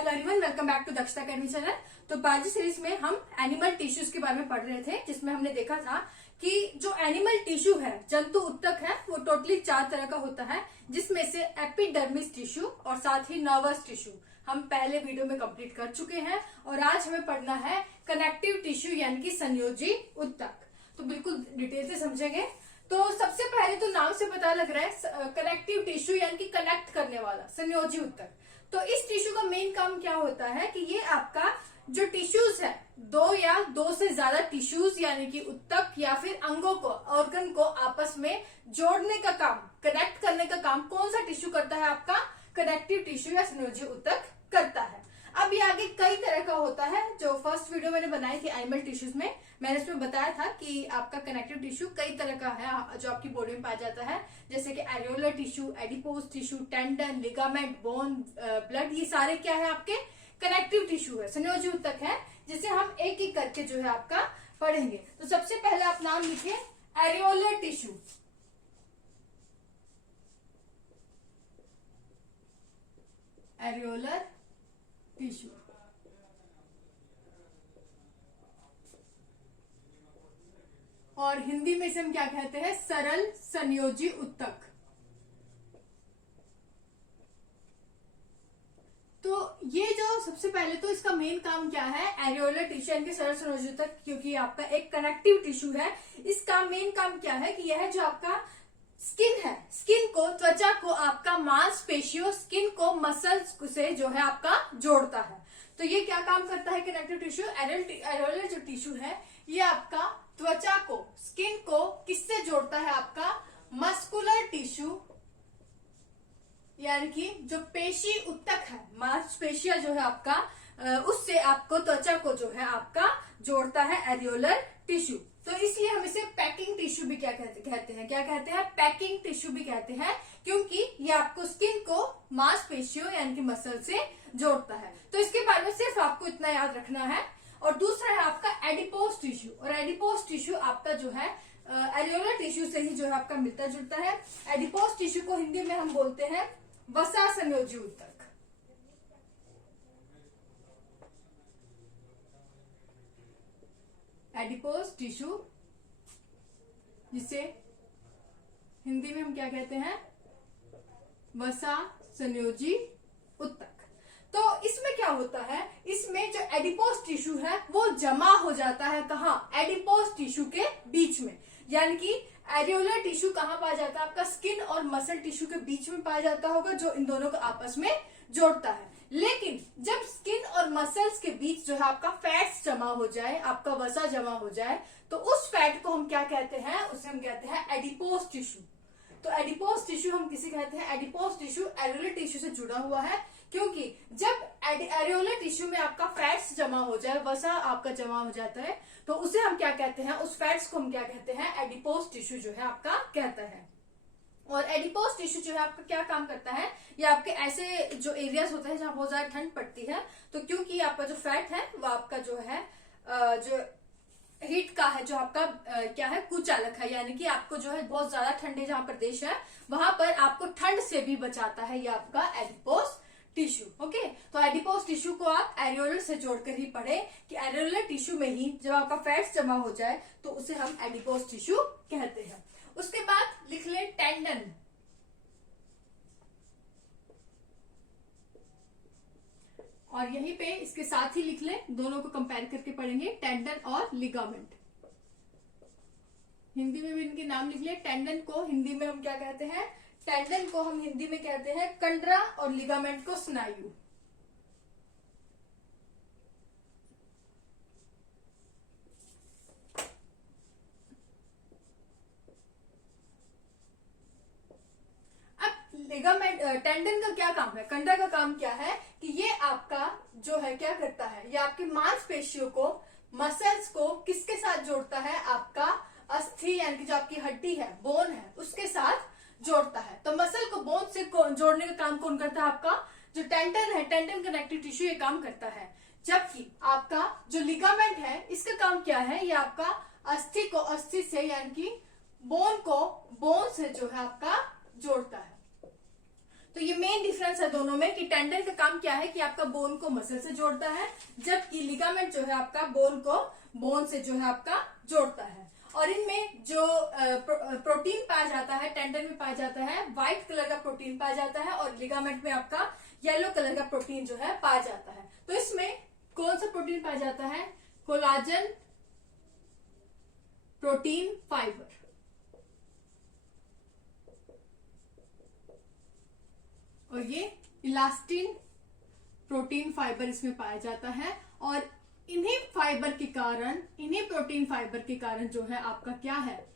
Hello everyone, welcome back to Dakshata academy channel. तो biology series में हम एनिमल टिश्यूज के बारे में पढ़ रहे थे, जिसमें हमने देखा था कि जो एनिमल टिश्यू है, जंतु उत्तक है, वो टोटली 4 तरह का होता है, जिसमें से एपिडर्मिस टिश्यू और साथ ही नर्वस टिश्यू हम पहले वीडियो में कंप्लीट कर चुके हैं। और आज हमें पढ़ना है कनेक्टिव टिश्यू यानी कि संयोजी उत्तक। तो बिल्कुल डिटेल से समझेंगे। तो सबसे पहले तो नाम से पता लग रहा है कनेक्टिव टिश्यू यानी कि कनेक्ट करने वाला संयोजी उत्तक। तो इस टिश्यू का मेन काम क्या होता है कि ये आपका जो टिश्यूज है, 2 या 2 से ज्यादा टिश्यूज यानी कि उत्तक या फिर अंगों को, ऑर्गन को आपस में जोड़ने का काम, कनेक्ट करने का काम कौन सा टिश्यू करता है? आपका कनेक्टिव टिश्यू या संयोजी उत्तक करता है। अब ये आगे कई तरह का होता है। जो फर्स्ट वीडियो मैंने बनाई थी एनिमल टिश्यूज में, मैंने इसमें बताया था कि आपका कनेक्टिव टिश्यू कई तरह का है जो आपकी बॉडी में पाया जाता है, जैसे कि areolar tissue, adipose tissue, tendon, ligament, bone, blood, ये सारे क्या है? आपके कनेक्टिव टिश्यू है, संयोजी उत्तक है, जिसे हम एक एक करके जो है आपका पढ़ेंगे। तो सबसे पहले आप नाम लिखिए एरियोलर टिश्यू। एरियोलर टिश्यू और हिंदी में इसे हम क्या कहते हैं? सरल संयोजी उत्तक। तो ये जो सबसे पहले तो इसका मेन काम क्या है? एरियोलर टिश्यू यानी कि सरल संयोजी उत्तक, क्योंकि आपका एक कनेक्टिव टिश्यू है, इसका मेन काम क्या है कि यह जो आपका स्किन है, स्किन को, त्वचा को आपका मांसपेशियों, स्किन को मसल्स से जो है आपका जोड़ता है। तो ये क्या काम करता है कनेक्टिव टिश्यू? एरियोलर जो टिश्यू है ये आपका त्वचा को, स्किन को किससे जोड़ता है? आपका मस्कुलर टिश्यू यानी कि जो पेशी उत्तक है, मांसपेशियां जो है आपका, उससे आपको त्वचा को जो है आपका जोड़ता है एरियोलर टिश्यू। तो इसलिए हम इसे पैकिंग टिश्यू भी क्या कहते हैं? क्या कहते हैं? पैकिंग टिश्यू भी कहते हैं, क्योंकि ये आपको स्किन को मांसपेशियों यानी कि मसल से जोड़ता है। तो इसके बारे में सिर्फ आपको इतना याद रखना है। और दूसरा है आपका एडिपोज टिश्यू, और एडिपोज टिश्यू आपका जो है एरियोलर टिश्यू से ही जो है आपका मिलता जुलता है। एडिपोज टिश्यू को हिंदी में हम बोलते हैं वसा संयोजी उत्तक। एडिपोज टिश्यू, जिसे हिंदी में हम क्या कहते हैं? वसा संयोजी उत्तक। तो इसमें क्या होता है? इसमें जो एडिपोज टिश्यू है वो जमा हो जाता है कहाँ? एडिपोज टिश्यू के बीच में। यानी कि एरियोलर टिश्यू कहाँ पाया जाता है? आपका स्किन और मसल टिश्यू के बीच में पाया जाता होगा, जो इन दोनों को आपस में जोड़ता है। लेकिन जब स्किन और मसल्स के बीच जो है आपका फैट्स जमा हो जाए, आपका वसा जमा हो जाए, तो उस फैट को हम क्या कहते हैं? उसे हम कहते हैं एडिपोज टिश्यू। तो एडिपोज टिश्यू हम किसे कहते हैं? एडिपोज टिश्यू एरियोलर टिश्यू से जुड़ा हुआ है, क्योंकि जब एरियोलर टिश्यू में आपका फैट्स जमा हो जाए, वसा आपका जमा हो जाता है, तो उसे हम क्या कहते हैं? उस फैट्स को हम क्या कहते हैं? एडिपोज टिश्यू जो है आपका कहता है। और एडिपोज टिश्यू जो है आपका क्या काम करता है? ये आपके ऐसे जो एरियाज होते हैं जहां बहुत ज्यादा ठंड पड़ती है, तो क्योंकि आपका जो फैट है वो आपका जो है जो हीट का है, जो आपका क्या है? कुचालक है, यानी कि आपको जो है बहुत ज्यादा ठंडे जहां प्रदेश है वहां पर आपको ठंड से भी बचाता है ये आपका एडिपोज टिश्यू। ओके, तो एडिपोज टिश्यू को आप एरियोलर से जोड़कर ही पढ़े कि एरियोलर टिश्यू में ही जब आपका फैट्स जमा हो जाए तो उसे हम एडिपोज टिश्यू कहते हैं। उसके बाद लिख ले टेंडन। और यहीं पे इसके साथ ही लिख ले, दोनों को कंपेयर करके पढ़ेंगे, टेंडन और लिगामेंट। हिंदी में भी इनके नाम लिख ले। टेंडन को हिंदी में हम क्या कहते हैं? टेंडन को हम हिंदी में कहते हैं कंडरा, और लिगामेंट को स्नायु। लिगामेंट, टेंडन का क्या काम है? कंडरा का काम क्या है कि ये आपका जो है क्या करता है? ये आपकी मांसपेशियों को, मसल्स को किसके साथ जोड़ता है? आपका अस्थि यानी कि जो आपकी हड्डी है, बोन है, उसके साथ जोड़ता है। तो मसल को बोन से जोड़ने का काम कौन करता है? आपका जो टेंडन है, टेंडन कनेक्टिव टिश्यू, ये काम करता है। जबकि आपका जो लिगामेंट है, इसका काम क्या है? ये आपका अस्थि को अस्थि से यानी कि बोन को बोन से जो है आपका जोड़ता है। तो ये मेन डिफरेंस है दोनों में कि टेंडन का काम क्या है कि आपका बोन को मसल से जोड़ता है, जबकि लिगामेंट जो है आपका बोन को बोन से जो है आपका जोड़ता है। और इनमें जो प्रोटीन पाया जाता है, टेंडन में पाया जाता है व्हाइट कलर का प्रोटीन पाया जाता है, और लिगामेंट में आपका येलो कलर का प्रोटीन जो है पाया जाता है। तो इसमें कौन सा प्रोटीन पाया जाता है? कोलाजन प्रोटीन फाइबर, और ये इलास्टिन प्रोटीन फाइबर इसमें पाया जाता है। और इन्हीं प्रोटीन फाइबर के कारण जो है आपका क्या है,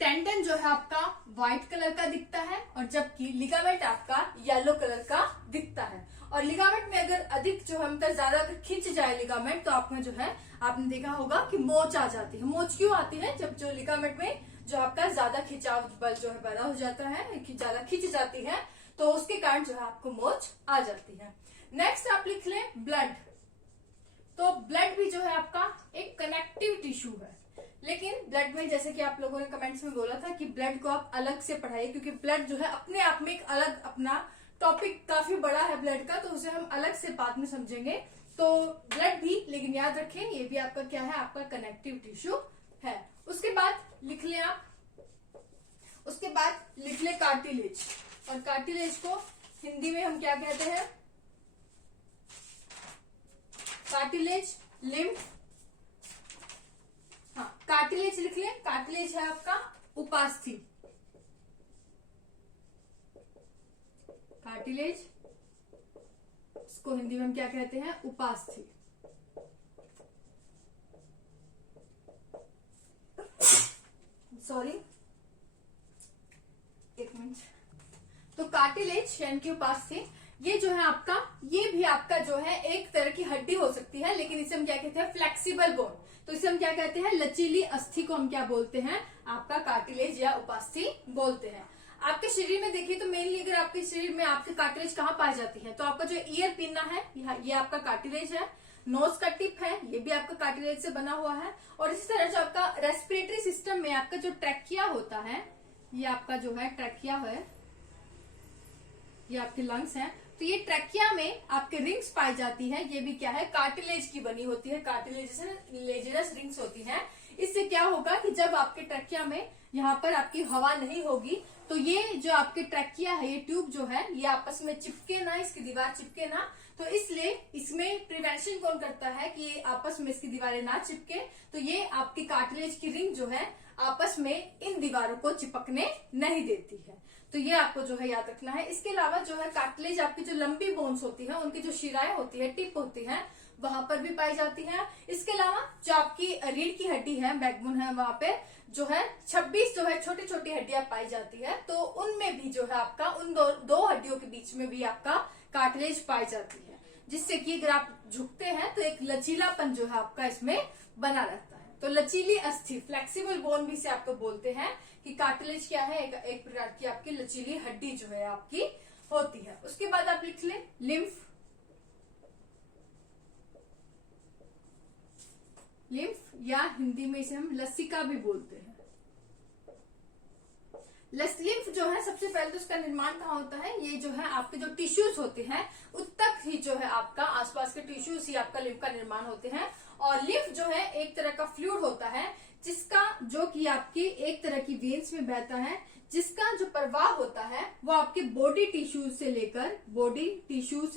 टेंडन जो है आपका व्हाइट कलर का दिखता है, और जबकि लिगामेंट आपका येलो कलर का दिखता है। और लिगामेंट में अगर अधिक जो है मतलब ज्यादा अगर खिंच जाए लिगामेंट, तो आपने जो है आपने देखा होगा कि मोच आ जाती है। मोच क्यों आती है? जब जो लिगामेंट में जो आपका ज्यादा खिंचाव बल जो है पैदा हो जाता है, ज्यादा खिंच जाती है, तो उसके कारण जो है आपको मोच आ जाती है। नेक्स्ट आप लिख लें ब्लड। तो ब्लड भी जो है आपका एक कनेक्टिव टिश्यू है, लेकिन ब्लड में जैसे कि आप लोगों ने कमेंट्स में बोला था कि ब्लड को आप अलग से पढ़ाइए, क्योंकि ब्लड जो है अपने आप में एक अलग अपना टॉपिक काफी बड़ा है ब्लड का, तो उसे हम अलग से बाद में समझेंगे। तो ब्लड भी, लेकिन याद रखें ये भी आपका क्या है, आपका कनेक्टिव टिश्यू है। उसके बाद लिख लें आप, उसके बाद लिख लें कार्टिलेज। और कार्टिलेज को हिंदी में हम क्या कहते हैं? Cartilage, lymph. हाँ, कार्टिलेज लिख लें। कार्टिलेज है आपका उपास्थि। कार्टिलेज, इसको हिंदी में हम क्या कहते हैं? उपास्थि। सॉरी, एक मिनट। तो कार्टिलेज यानी कि उपास्थि, ये जो है आपका, ये भी आपका जो है एक तरह की हड्डी हो सकती है, लेकिन इसे हम क्या कहते हैं? Flexible bone. तो इसे हम क्या कहते हैं? लचीली अस्थि को हम क्या बोलते हैं? आपका कार्टिलेज या उपास्थि बोलते हैं। आपके शरीर में देखिए तो मेनली अगर आपके शरीर में आपके कार्टिलेज कहाँ पाई जाती है, तो आपका जो ईयर पिन्ना है ये आपका कार्टिलेज है। नोज का टिप है, ये भी आपका कार्टिलेज से बना हुआ है। और इसी तरह जो आपका रेस्पिरेटरी सिस्टम में आपका जो ट्रैकिया होता है, ये आपका जो है ट्रैकिया है, ये आपके लंग्स हैं। तो ये ट्रैकिया में आपके रिंग्स पाई जाती है, ये भी क्या है? कार्टिलेज की बनी होती है, कार्टिलेजिनस रिंग्स होती हैं। इससे क्या होगा कि जब आपके ट्रैकिया में यहाँ पर आपकी हवा नहीं होगी, तो ये जो आपके ट्रैकिया है, ये ट्यूब जो है, ये आपस में चिपके ना, इसकी दीवार चिपके ना। तो इसलिए इसमें प्रिवेंशन कौन करता है कि ये आपस में इसकी दीवारें ना चिपके? तो ये आपकी कार्टिलेज की रिंग जो है आपस में इन दीवारों को चिपकने नहीं देती है। तो ये आपको जो है याद रखना है। इसके अलावा जो है कार्टिलेज आपकी जो लंबी बोन्स होती है, उनकी जो शिराएं होती है, टिप होती है, वहां पर भी पाई जाती है। इसके अलावा जो आपकी रीढ़ की हड्डी है, बैकबोन है, वहां पे जो है 26 जो है छोटी छोटी हड्डियां पाई जाती है। तो उनमें भी जो है आपका उन दो हड्डियों के बीच में भी आपका कार्टिलेज पाई जाती है, जिससे कि अगर आप झुकते हैं तो एक लचीलापन जो है आपका इसमें बना रहता है। तो लचीली अस्थि, फ्लेक्सिबल बोन भी से आपको बोलते हैं कि कार्टिलेज क्या है? एक प्रकार की आपकी लचीली हड्डी जो है आपकी होती है। उसके बाद आप लिख लें लिम्फ। लिम्फ या हिंदी में इसे हम लसिका भी बोलते हैं। लिम्फ जो है सबसे पहले तो उसका निर्माण कहाँ होता है? ये जो है आपके जो टिश्यूज होते हैं उस तक ही जो है आपका आसपास के टिश्यूज ही आपका लिम्फ का निर्माण होते हैं। और लिम्फ जो है एक तरह का फ्लूइड होता है, जिसका जो कि आपकी एक तरह की वेन्स में बहता है, जिसका जो प्रवाह होता है वो आपके बॉडी टिश्यूज से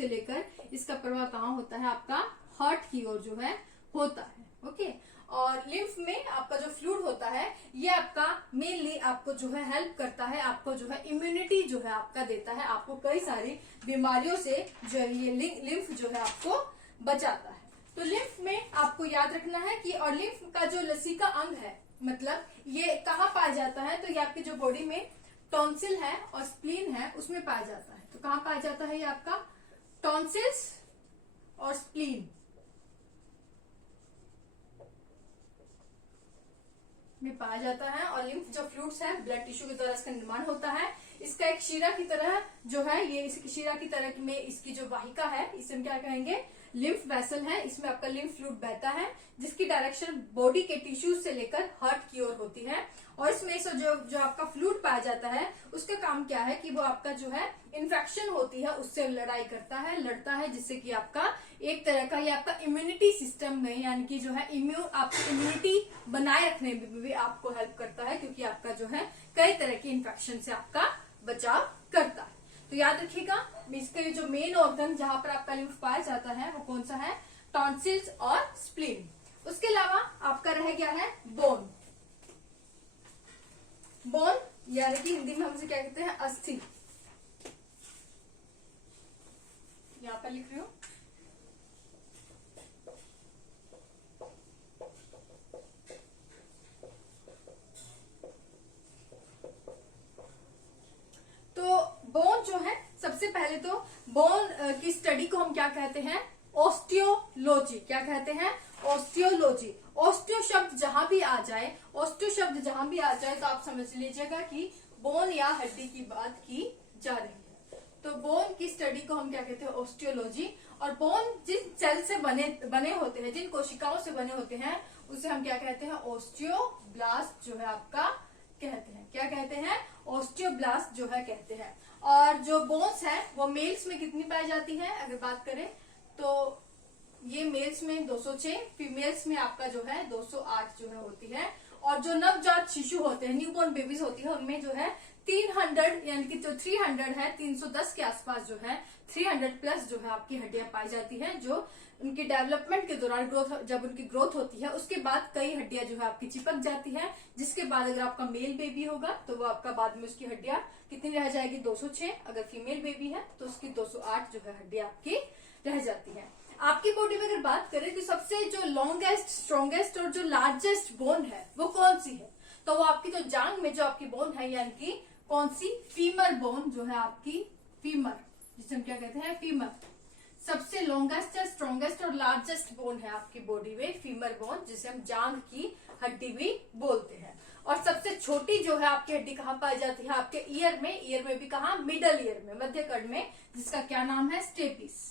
लेकर इसका प्रवाह कहाँ होता है? आपका हार्ट की ओर जो है होता है। ओके। और लिम्फ में आपका जो फ्लूइड होता है ये आपका मेनली आपको जो है हेल्प करता है, आपको जो है इम्यूनिटी जो है आपका देता है, आपको कई सारी बीमारियों से जो है ये लिम्फ जो है आपको बचाता है। तो लिम्फ में आपको याद रखना है कि, और लिम्फ का जो लसिका अंग है, मतलब ये कहाँ पाया जाता है? तो ये आपकी जो बॉडी में टॉन्सिल है और स्प्लीन है उसमें पाया जाता है। तो कहाँ पाया जाता है? ये आपका टॉन्सिल्स और स्प्लीन में पाया जाता है। और लिम्फ जो फ्लूइड्स है ब्लड टिश्यू की तरह इसका निर्माण होता है। इसका एक शीरा की तरह जो है, ये इसकी शीरा की तरह में इसकी जो वाहिका है, इसे हम क्या कहेंगे? लिम्फ वेसल है, इसमें आपका लिम्फ फ्लूइड बहता है जिसकी डायरेक्शन बॉडी के टिश्यूज से लेकर हार्ट की ओर होती है। और इसमें से जो आपका फ्लूइड पाया जाता है उसका काम क्या है कि वो आपका जो है इन्फेक्शन होती है उससे लड़ता है जिससे कि आपका एक तरह का ये आपका इम्यूनिटी सिस्टम में यानी कि जो है आपकी इम्यूनिटी बनाए रखने में भी आपको हेल्प करता है, क्योंकि आपका जो है कई तरह के इन्फेक्शन से आपका बचाव करता है। तो याद रखिएगा, इसके जो मेन ऑर्गन जहां पर आपका लिम्फ पाया जाता है वो कौन सा है, टॉन्सिल्स और स्प्लीन। उसके अलावा आपका रह गया है बोन। बोन यानी कि हिंदी में हम इसे क्या कहते हैं, अस्थि। यहां पर लिख रही हूं, तो बोन जो है, सबसे पहले तो बोन की स्टडी को हम क्या कहते हैं, ऑस्टियोलॉजी। क्या कहते हैं, ऑस्टियोलॉजी। ऑस्टियो शब्द जहां भी आ जाए तो आप समझ लीजिएगा कि बोन या हड्डी की बात की जा रही है। तो बोन की स्टडी को हम क्या कहते हैं, ऑस्टियोलॉजी। और बोन जिन सेल से बने होते हैं, जिन कोशिकाओं से बने होते हैं, उसे हम क्या कहते हैं, ऑस्टियोब्लास्ट जो है आपका कहते हैं। क्या कहते हैं, ऑस्टियोब्लास्ट जो है कहते हैं। और जो बोन्स है वो मेल्स में कितनी पाई जाती है, अगर बात करें तो ये मेल्स में 206, फीमेल्स में आपका जो है 208 जो है होती है। और जो नवजात शिशु होते हैं, न्यूबॉर्न बेबीज होती है, उनमें जो है 300 यानी कि जो 300 है, 310 के आसपास जो है 300 प्लस जो है आपकी हड्डियां पाई जाती हैं, जो उनकी डेवलपमेंट के दौरान जब उनकी ग्रोथ होती है उसके बाद कई हड्डियां जो है आपकी चिपक जाती है, जिसके बाद अगर आपका मेल बेबी होगा तो वो आपका बाद में उसकी हड्डियां कितनी रह जाएगी, 206। अगर फीमेल बेबी है तो उसकी 208 जो है हड्डियां आपकी रह जाती है। आपकी बॉडी में अगर बात करें तो सबसे जो लॉन्गेस्ट, स्ट्रॉन्गेस्ट और जो लार्जेस्ट बोन है वो कौन सी है, तो वो आपकी जो जांग में जो आपकी बोन है यानी कि कौन सी, फीमर बोन जो है आपकी, फीमर जिसे हम क्या कहते हैं, फीमर। सबसे लॉन्गेस्ट, स्ट्रॉन्गेस्ट और लार्जेस्ट बोन है आपकी बॉडी में फीमर बोन, जिसे हम जांग की हड्डी भी बोलते हैं। और सबसे छोटी जो है आपकी हड्डी कहाँ पाई जाती है, आपके ईयर में भी कहा, मिडल ईयर में, मध्य कर्ण में, जिसका क्या नाम है, स्टेपिस।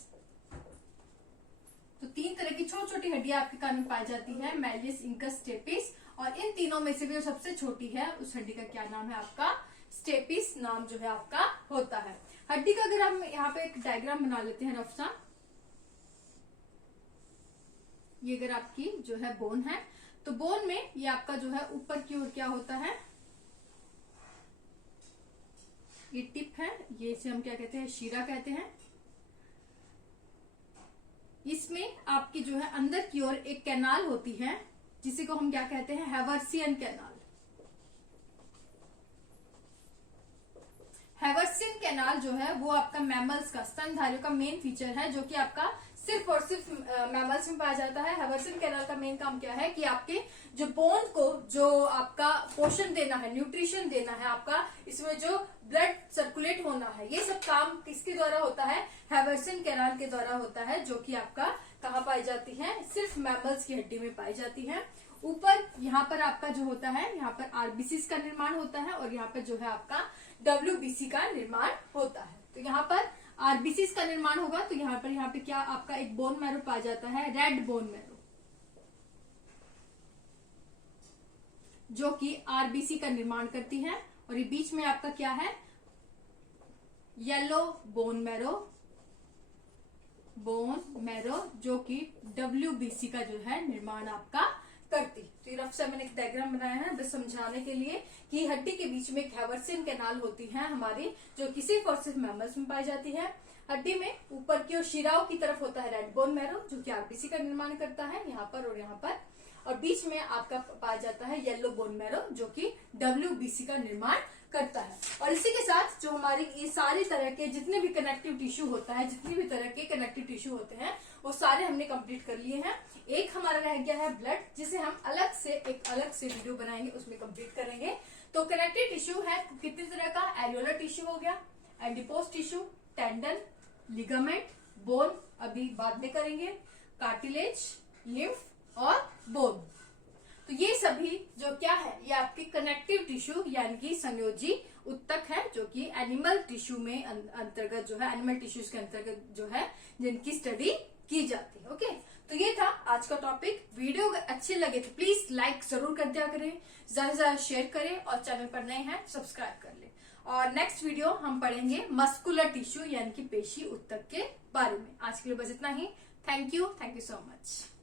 तो 3 तरह की छोटी छोटी हड्डियां आपके कान में पाई जाती है, मैलिस, इंकस, स्टेपिस। और इन तीनों में से भी जो सबसे छोटी है उस हड्डी का क्या नाम है आपका, स्टेपिस नाम जो है आपका होता है। हड्डी का अगर हम यहाँ पे एक डायग्राम बना लेते हैं रफ सा, ये अगर आपकी जो है बोन है, तो बोन में ये आपका जो है ऊपर की ओर क्या होता है, ये टिप है, ये इसे हम क्या कहते हैं, शीरा कहते हैं। इसमें आपकी जो है अंदर की ओर एक कैनाल होती है जिसे को हम क्या कहते हैं, हैवर्सियन कैनाल। हैवर्सियन कैनाल जो है वो आपका मैमल्स का, स्तनधारियों का मेन फीचर है, जो कि आपका सिर्फ और सिर्फ मैमल्स में पाया जाता है। हैवर्सियन कैनाल का मेन काम क्या है कि आपके जो बोन को जो आपका पोषण देना है, न्यूट्रिशन देना है, आपका इसमें जो ब्लड सर्कुलेट होना है, ये सब काम किसके द्वारा होता है, हैवर्सियन कैनाल के द्वारा होता है, जो कि आपका कहाँ पाई जाती है, सिर्फ मैमल्स की हड्डी में पाई जाती है। ऊपर यहाँ पर आपका जो होता है, यहाँ पर आरबीसी का निर्माण होता है और यहाँ पर जो है आपका डब्ल्यूबीसी का निर्माण होता है। तो यहाँ पर आरबीसी का निर्माण होगा तो यहाँ पे क्या आपका एक बोन मैरो पाया जाता है, रेड बोन मैरो, जो कि आरबीसी का निर्माण करती है। और ये बीच में आपका क्या है, येलो बोन मैरो, जो कि डब्ल्यूबीसी का जो है निर्माण आपका करती। तो रफ से मैंने एक डायग्राम बनाया है बस समझाने के लिए कि हड्डी के बीच में एक हैवर्सियन कैनाल होती है हमारी, जो कि सिर्फ और सिर्फ मैमल्स में पाई जाती है। हड्डी में ऊपर की ओर शिराओं की तरफ होता है रेड बोन मैरो, जो कि आरबीसी का निर्माण करता है यहाँ पर और यहाँ पर। और बीच में आपका पाया जाता है येलो बोन मैरो, जो कि डब्ल्यूबीसी का निर्माण करता है। और इसी के साथ जो हमारी ये सारी तरह के जितने भी कनेक्टिव टिश्यू होता है, जितनी भी तरह के कनेक्टिव टिश्यू होते हैं, वो सारे हमने कंप्लीट कर लिए हैं। एक हमारा रह गया है ब्लड, जिसे हम अलग से वीडियो बनाएंगे, उसमें कंप्लीट करेंगे। तो कनेक्टिव टिश्यू है कितनी तरह का, एरियोलर टिश्यू हो गया, adipose tissue, tendon, ligament, bone अभी बाद में करेंगे, कार्टिलेज, लिम्फ और बोन। तो ये सभी जो क्या है, ये आपके कनेक्टिव टिश्यू यानी कि संयोजी उत्तक है, जो कि एनिमल टिश्यू में अंतर्गत जो है, एनिमल टिश्यूज के अंतर्गत जो है जिनकी स्टडी की जाती है। ओके, तो ये था आज का टॉपिक। वीडियो अगर अच्छे लगे तो प्लीज लाइक जरूर कर दिया करें, ज्यादा से ज्यादा शेयर करें, और चैनल पर नए हैं सब्सक्राइब कर लें। और नेक्स्ट वीडियो हम पढ़ेंगे मस्कुलर टिश्यू यानी कि पेशी उत्तक के बारे में। आज के लिए बस इतना ही। Thank you so much.